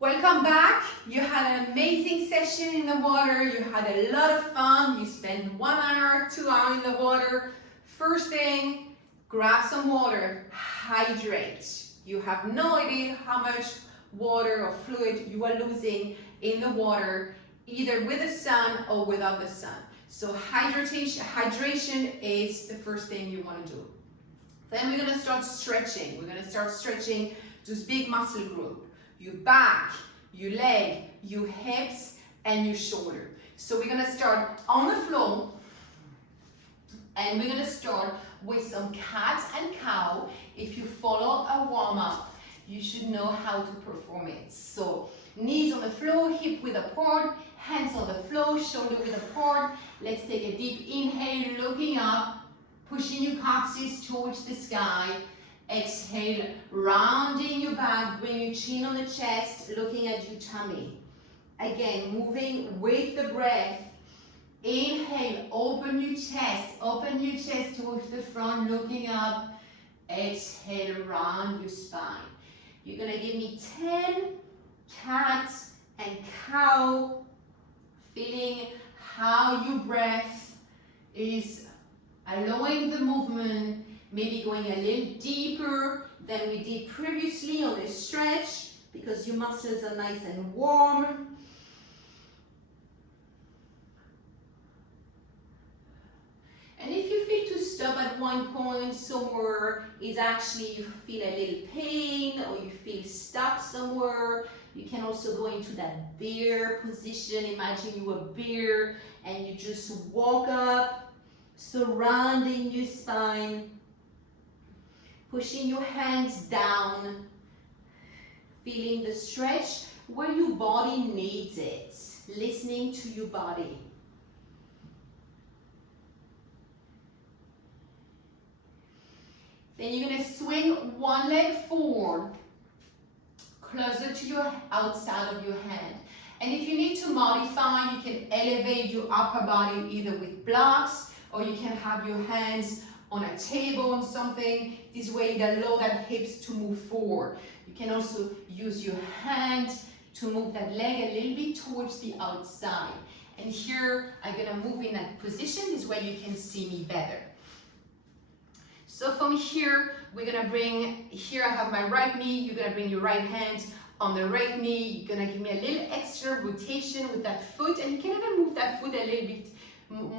Welcome back. You had an amazing session in the water. You had a lot of fun. You spent 1 hour, 2 hours in the water. First thing, grab some water, hydrate. You have no idea how much water or fluid you are losing in the water, either with the sun or without the sun. So hydration is the first thing you want to do. Then we're going to start stretching. We're going to start stretching this big muscle group. Your back, your leg, your hips, and your shoulder. So we're gonna start on the floor, and we're gonna start with some cat and cow. If you follow a warm-up, you should know how to perform it. So knees on the floor, hip width apart, hands on the floor, shoulder width apart. Let's take a deep inhale, looking up, pushing your coccyx towards the sky. Exhale, rounding your back, bring your chin on the chest, looking at your tummy. Again, moving with the breath. Inhale, open your chest towards the front, looking up. Exhale, round your spine. You're gonna give me 10 cat and cow, feeling how your breath is allowing the movement, maybe going a little deeper than we did previously on the stretch because your muscles are nice and warm. And if you feel to stop at one point somewhere, it's actually you feel a little pain or you feel stuck somewhere, you can also go into that bear position. Imagine you a bear and you just walk up, surrounding your spine. Pushing your hands down, feeling the stretch where your body needs it, listening to your body. Then you're going to swing one leg forward, closer to your outside of your hand. And if you need to modify, you can elevate your upper body either with blocks or you can have your hands on a table or something. This way it allows that hips to move forward. You can also use your hand to move that leg a little bit towards the outside. And here I'm gonna move in that position. This way you can see me better. So from here, we're gonna bring, here I have my right knee, you're gonna bring your right hand on the right knee. You're gonna give me a little extra rotation with that foot, and you can even move that foot a little bit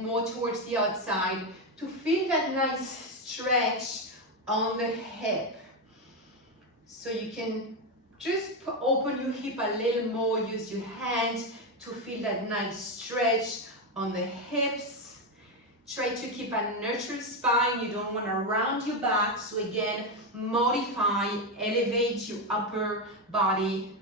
more towards the outside to feel that nice stretch on the hip. So you can just open your hip a little more, use your hand to feel that nice stretch on the hips. Try to keep a neutral spine, you don't want to round your back. So again, modify, elevate your upper body.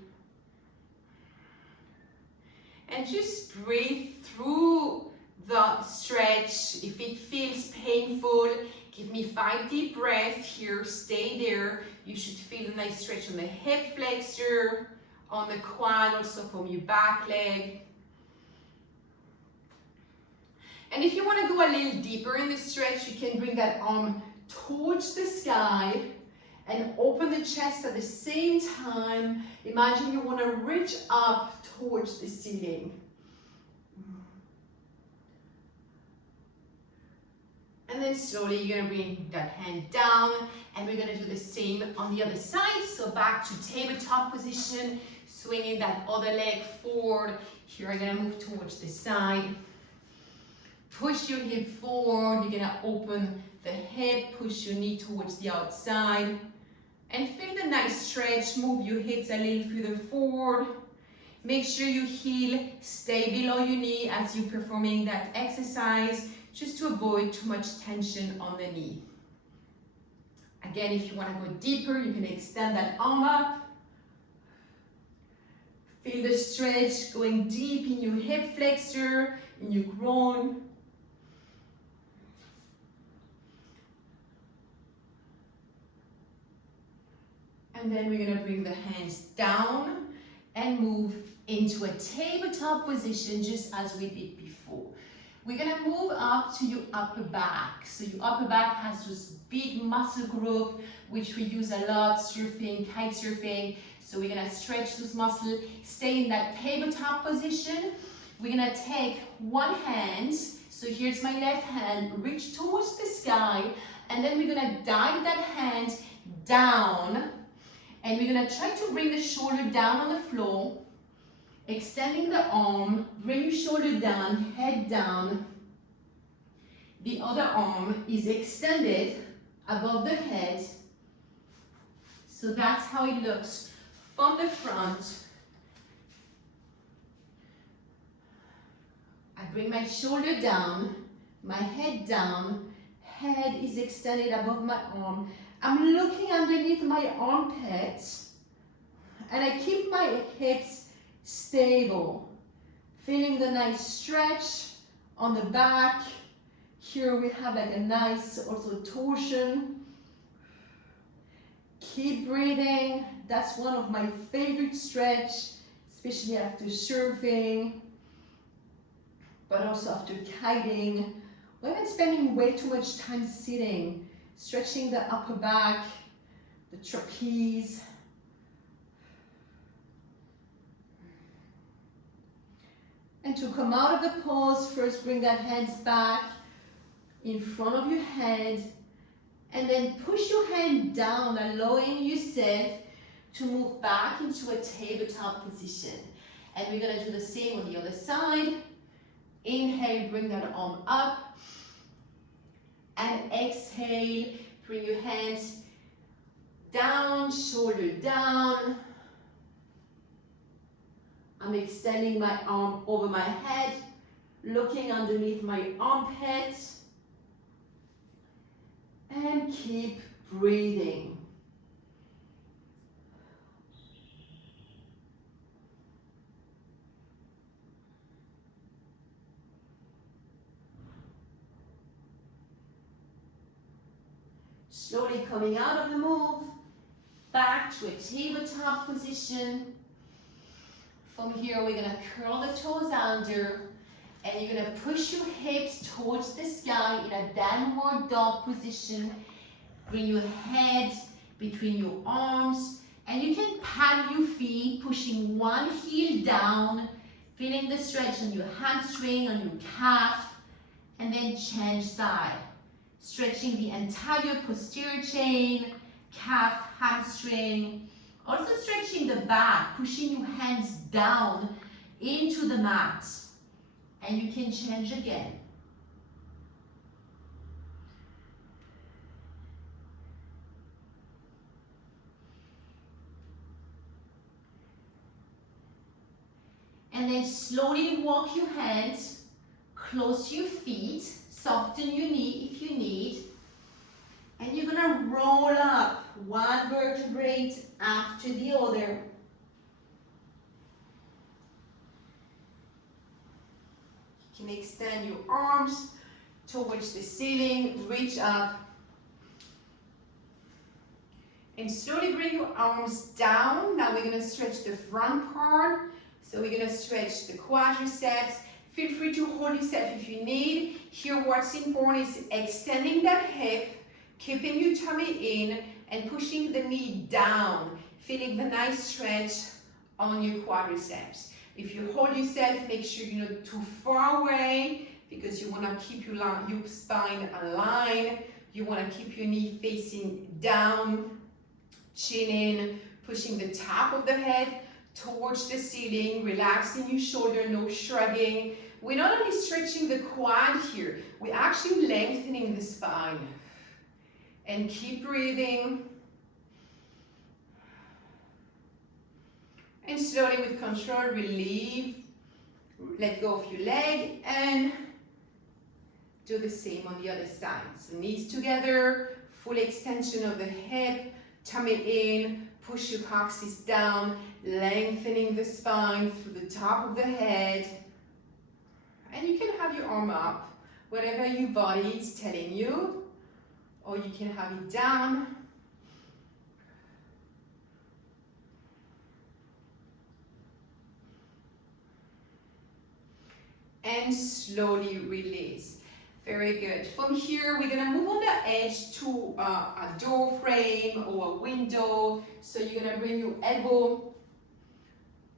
And just breathe through the stretch. If it feels painful, give me 5 deep breaths here, stay there. You should feel a nice stretch on the hip flexor, on the quad, also from your back leg. And if you want to go a little deeper in the stretch, you can bring that arm towards the sky and open the chest at the same time. Imagine you want to reach up towards the ceiling. And then slowly you're gonna bring that hand down, and we're gonna do the same on the other side. So back to tabletop position, swinging that other leg forward. Here I'm gonna move towards the side. Push your hip forward, you're gonna open the hip, push your knee towards the outside. And feel the nice stretch, move your hips a little further forward. Make sure your heel stay below your knee as you're performing that exercise, just to avoid too much tension on the knee. Again, if you want to go deeper, you can extend that arm up. Feel the stretch going deep in your hip flexor, in your groin. And then we're going to bring the hands down and move into a tabletop position just as we did before. We're gonna move up to your upper back. So your upper back has this big muscle group, which we use a lot surfing, kite surfing. So we're gonna stretch those muscles, stay in that tabletop position. We're gonna take one hand, so here's my left hand, reach towards the sky, and then we're gonna dive that hand down, and we're gonna try to bring the shoulder down on the floor, extending the arm, bring your shoulder down, head down. The other arm is extended above the head. So that's how it looks from the front. I bring my shoulder down, my head down, head is extended above my arm. I'm looking underneath my armpits, and I keep my hips stable. Feeling the nice stretch on the back. Here we have like a nice also torsion. Keep breathing. That's one of my favorite stretch, especially after surfing, but also after kiting. When I'm spending way too much time sitting, stretching the upper back, the trapeze. And to come out of the pose, first bring that hands back in front of your head, and then push your hand down, allowing yourself to move back into a tabletop position. And we're gonna do the same on the other side. Inhale, bring that arm up, and exhale, bring your hands down, shoulder down. I'm extending my arm over my head, looking underneath my armpit, and keep breathing. Slowly coming out of the move, back to a tabletop position. From here, we're gonna curl the toes under, and you're gonna push your hips towards the sky in a downward dog position. Bring your head between your arms, and you can paddle your feet, pushing one heel down, feeling the stretch on your hamstring, on your calf, and then change side. Stretching the entire posterior chain, calf, hamstring. Also stretching the back, pushing your hands down into the mat. And you can change again. And then slowly walk your hands, close your feet, soften your knee if you need. And you're gonna roll up one vertebrae after the other. You can extend your arms towards the ceiling, reach up. And slowly bring your arms down. Now we're gonna stretch the front part. So we're gonna stretch the quadriceps. Feel free to hold yourself if you need. Here what's important is extending that hip, keeping your tummy in, and pushing the knee down, feeling the nice stretch on your quadriceps. If you hold yourself, make sure you're not too far away, because you want to keep your spine aligned. You want to keep your knee facing down, chin in, pushing the top of the head towards the ceiling, relaxing your shoulder, no shrugging. We're not only stretching the quad here, we're actually lengthening the spine. And keep breathing. And slowly with control, relieve. Let go of your leg and do the same on the other side. So knees together, full extension of the hip, tummy in, push your coccyx down, lengthening the spine through the top of the head. And you can have your arm up, whatever your body is telling you. Or you can have it down. And slowly release. Very good. From here, we're gonna move on the edge to a door frame or a window. So you're gonna bring your elbow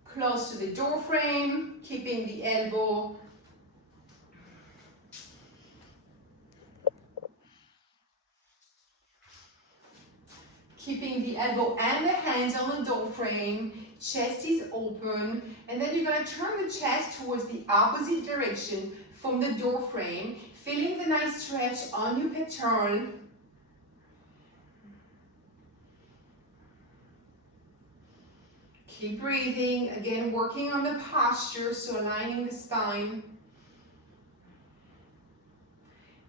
close to the door frame, keeping the elbow and the hands on the door frame. Chest is open, and then you're gonna turn the chest towards the opposite direction from the door frame, feeling the nice stretch on your pectoral. Keep breathing, again working on the posture, so aligning the spine.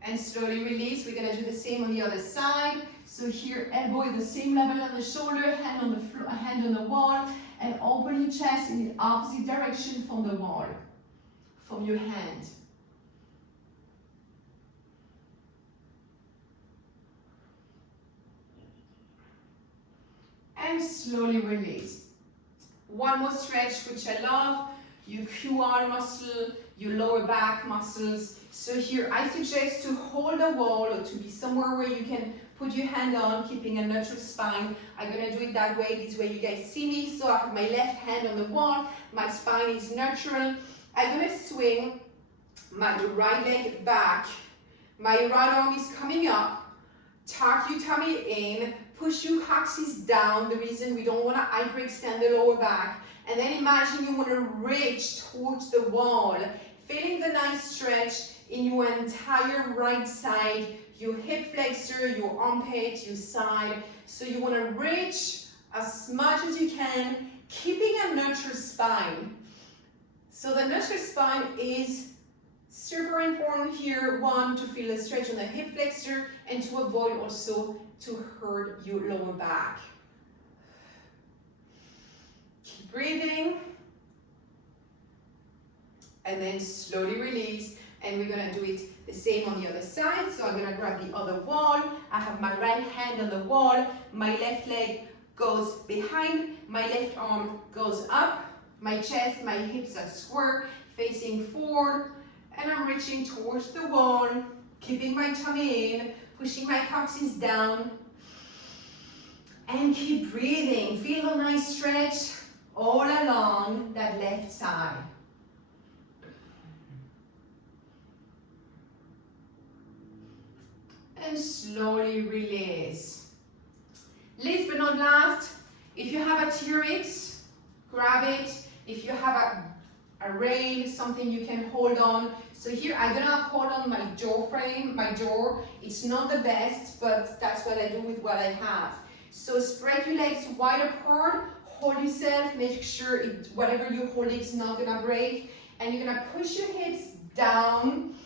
And slowly release. We're gonna do the same on the other side. So here, elbow at the same level on the shoulder, hand on the floor, hand on the wall, and open your chest in the opposite direction from the wall, from your hand. And slowly release. One more stretch, which I love, your QR muscle, your lower back muscles. So here, I suggest to hold a wall or to be somewhere where you can put your hand on, keeping a neutral spine. I'm gonna do it that way, this way you guys see me. So I have my left hand on the wall, my spine is neutral. I'm gonna swing my right leg back. My right arm is coming up. Tuck your tummy in, push your coccyx down. The reason we don't wanna hyperextend the lower back. And then imagine you wanna reach towards the wall, feeling the nice stretch in your entire right side, your hip flexor, your armpit, your side. So you want to reach as much as you can, keeping a neutral spine. So the neutral spine is super important here. One, to feel the stretch on the hip flexor, and to avoid also to hurt your lower back. Keep breathing. And then slowly release. And we're gonna do it the same on the other side. So I'm gonna grab the other wall. I have my right hand on the wall. My left leg goes behind. My left arm goes up. My chest, my hips are square, facing forward. And I'm reaching towards the wall, keeping my tummy in, pushing my coccyx down. And keep breathing. Feel a nice stretch all along that left side. And slowly release. Last but not last, if you have a T-Rex, grab it. If you have a rail, something you can hold on. So here I'm gonna hold on my jaw frame, my jaw. It's not the best, but that's what I do with what I have. So spread your legs wide apart, hold yourself, make sure whatever you hold is not gonna break. And you're gonna push your hips down.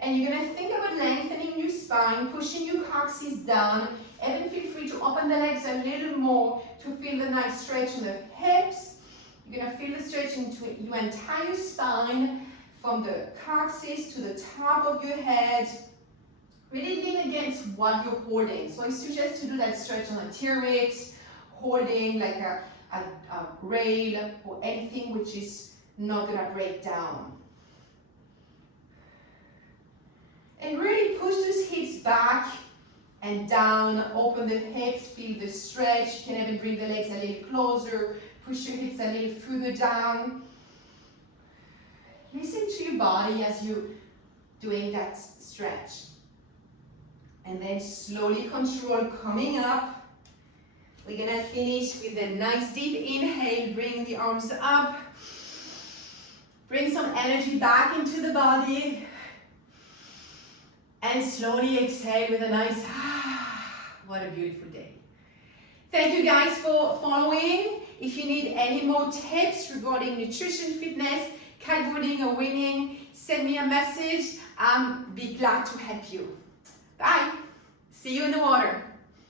And you're gonna think about lengthening your spine, pushing your coccyx down. Even feel free to open the legs a little more to feel the nice stretch in the hips. You're gonna feel the stretch into your entire spine, from the coccyx to the top of your head. Really lean against what you're holding. So I suggest to do that stretch on a T-Rex, holding like a rail or anything which is not gonna break down. And really push those hips back and down, open the hips, feel the stretch. You can even bring the legs a little closer, push your hips a little further down. Listen to your body as you're doing that stretch. And then slowly control coming up. We're gonna finish with a nice deep inhale, bring the arms up. Bring some energy back into the body. And slowly exhale with a nice, what a beautiful day. Thank you guys for following. If you need any more tips regarding nutrition, fitness, kiteboarding or winging, send me a message. I'll be glad to help you. Bye. See you in the water.